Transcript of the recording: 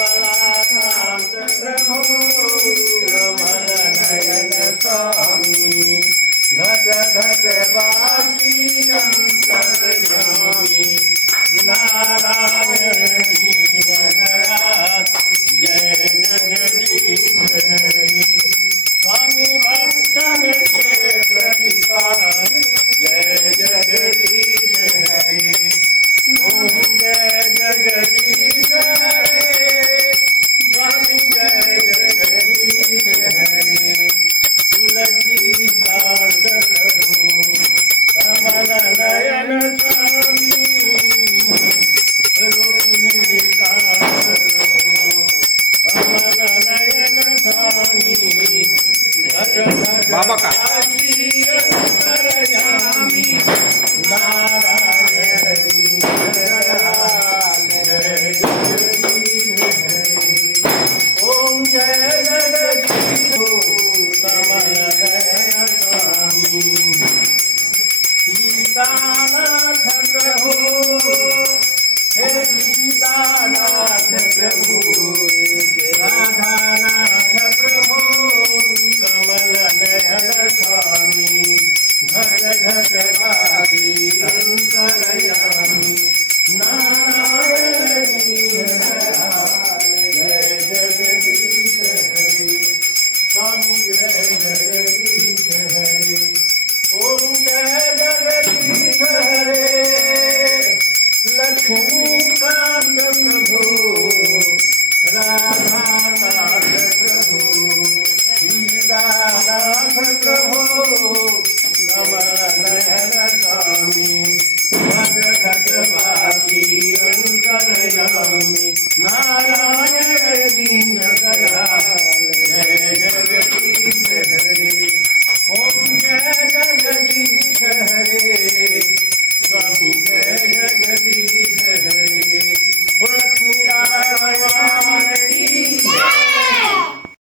कमलाकांत प्रभो कमल नयन स्वामी घट घट वासी अंतर्यामी नारायण दीन दयाल जय जगदीश हरि स्वामी भक्तन के प्रतिपाल जय जगदीश हरि ओम जय जगदीश हरि स्वामी जय जगदीश हरि तुलसीदास करो कमल नयन स्वामी रुक्मिणी कांत कमल नयन स्वामी बाबा का अंतर्यामी नारायण दीनदयाल जय जगदीश हरि ओम जय जगदीश कमल नयन स्वामी सीतानाथ प्रभु हे सीतानाथ प्रभु